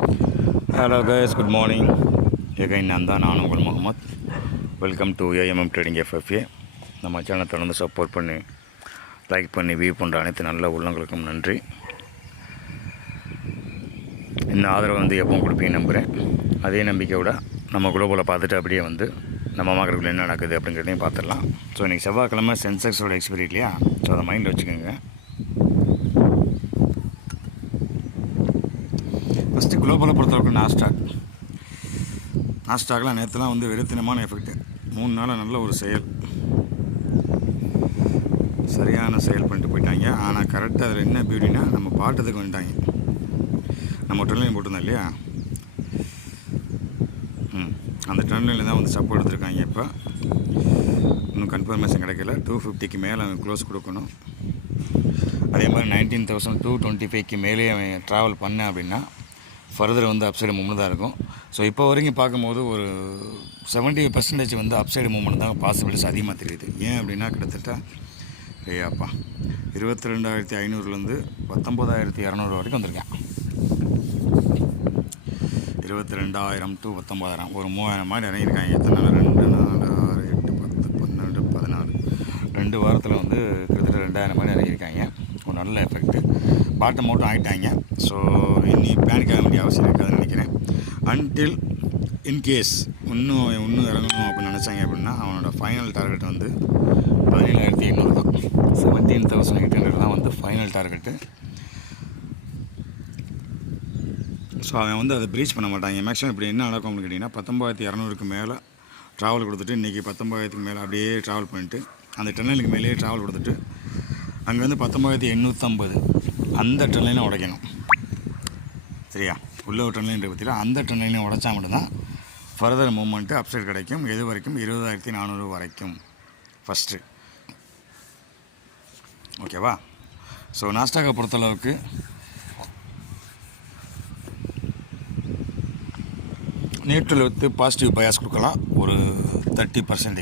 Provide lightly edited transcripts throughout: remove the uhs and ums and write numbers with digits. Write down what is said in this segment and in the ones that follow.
Hello guys, good morning. Again நான் உங்கள் Muhammad. Welcome to AMM trading FFA. நம்ம சேனலை தொடர்ந்து சப்போர்ட் பண்ணி லைக் பண்ணி வியூ பண்ணுற அனைத்து நல்ல உள்ளங்களுக்கும் நன்றி. இந்த ஆதரவை எப்பவும் கொடுப்பீங்க நம்புகிறேன். அதே நம்பிக்கையோட நம்ம குளோபலை பார்த்துட்டு அப்படியே நம்ம மார்க்கெட்டுக்குள்ள என்ன நடக்குது அப்படிங்கிறதையும் பார்த்துடலாம். ஸோ இன்றைக்கி செவ்வாய்க்கிழமை சென்செக்ஸோட எக்ஸ்பைரி இல்லையா? ஸோ அதை மைண்டில் வச்சுக்கோங்க. ஃபஸ்ட்டு குளோபலை பொறுத்தளவுக்கு நாஸ்டாக்லாம் நேற்றுலாம் வெறுத்தினமான எஃபெக்ட். 3 நாளாக நல்ல ஒரு சரியான செயல் பண்ணிட்டு போயிட்டாங்க. ஆனால் கரெக்டாக அதில் என்ன பியூட்டினா, நம்ம பாட்டத்துக்கு வந்துட்டாங்க. நம்ம ட்ரெண்ட்லைன் போட்டிருந்தோம் இல்லையா, அந்த ட்ரெண்ட்லைனில் தான் சப்போர்ட் எடுத்துருக்காங்க. இப்போ இன்னும் கன்ஃபர்மேஷன் கிடைக்கல. 250க்கு மேலே அவன் க்ளோஸ் கொடுக்கணும். அதே மாதிரி 19,225க்கு மேலே அவன் ட்ராவல் பண்ணேன் அப்படின்னா ஃபர்தர் அப்சைடு மூவ்மெண்ட் தான் இருக்கும். ஸோ இப்போ வரைக்கும் பார்க்கும்போது ஒரு 70% அப்சைடு மூவ்மெண்ட் தான் பாசிபிலிட்டிஸ் அதிகமாக தெரியுது. ஏன் அப்படின்னா கிட்டத்தட்ட 22,500 19,200 வரைக்கும் வந்திருக்கேன். 22,000 to 19,000 ஒரு 3,000 மாதிரி இறங்கியிருக்காங்க. எத்தனை நாள்? 2, 4, 6, 8, 10, 12, 14 2 வாரத்தில் கிட்டத்தட்ட 2,000 மாதிரி இறங்கியிருக்காங்க. ஒரு நல்ல எஃபெக்ட்டு. பாட்டம் அவுட்டும் ஆகிட்டாங்க. ஸோ இனி பேனிக் ஆக வேண்டிய அவசியம் இருக்காதுன்னு நினைக்கிறேன். அன்டில் இன்கேஸ் இன்னும் இறங்கணும் அப்படின்னு நினச்சாங்க அப்படின்னா அவனோட ஃபைனல் டார்கெட் 17,800 தான். 17,800 தான் ஃபைனல் டார்கெட்டு. ஸோ அவன் அதை ப்ரீச் பண்ண மாட்டாங்க. மேக்ஸிமம் இப்படி என்ன நடக்கும் அப்படின்னு கேட்டிங்கன்னா 19,200க்கு மேலே ட்ராவல் கொடுத்துட்டு இன்றைக்கி 19,000க்கு மேலே அப்படியே ட்ராவல் பண்ணிவிட்டு அந்த டென்னலுக்கு மேலேயே ட்ராவல் கொடுத்துட்டு அங்கே 19,850 அந்த ட்ரெண்ட்லைனை உடைக்கணும். சரியா? உள்ள ஒரு ட்ரெண்ட்லைன் பற்றியில் அந்த ட்ரெண்ட்லைனை உடைச்சா மட்டும்தான் ஃபர்தர் மூவ்மெண்ட்டு அப்சைட் கிடைக்கும். எது வரைக்கும்? 20,400 வரைக்கும் ஃபஸ்ட்டு. ஓகேவா? ஸோ நாஸ்டாக்கை பொறுத்தளவுக்கு நியூட்ரல் பாசிட்டிவ் பயாஸ் கொடுக்கலாம். ஒரு 70%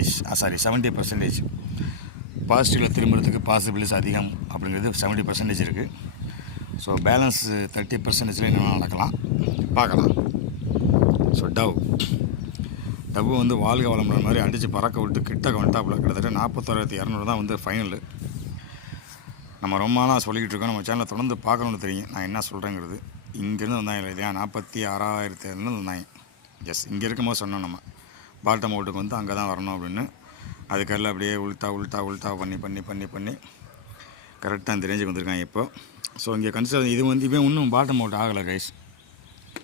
பாசிட்டிவில் திரும்புறதுக்கு பாசிபிலிட்டிஸ் அதிகம் அப்படிங்கிறது 70% இருக்குது. ஸோ பேலன்ஸ் 30%ல் என்னென்ன நடக்கலாம் பார்க்கலாம். ஸோ டவ் வாழ்க வளமுறை மாதிரி அடித்து பறக்க விட்டு கிட்டக்க வந்துட்டாப்புல. கிட்டத்தட்ட 41,200 தான் ஃபைனலு. நம்ம ரொம்ப நாளாக சொல்லிக்கிட்டு இருக்கோம். நம்ம சேனலை தொடர்ந்து பார்க்கணுன்னு தெரியும் நான் என்ன சொல்கிறேங்கிறது. இங்கேருந்து வந்தாங்க இல்லையா, 46,200 வந்தாங்க. எஸ், இங்கே இருக்கும்போது சொன்னோம் நம்ம பாட்டம் அவுட்டுக்கு அங்கே தான் வரணும் அப்படின்னு. அதுக்கெல்லாம் அப்படியே உல்ட்டா பண்ணி கரெக்டாக அந்த ரேஞ்சுக்கு வந்திருக்காங்க இப்போ. ஸோ இங்கே கன்சிடர் இது இவன் இன்னும் பாட்டம் அவுட் ஆகலை கைஸ்.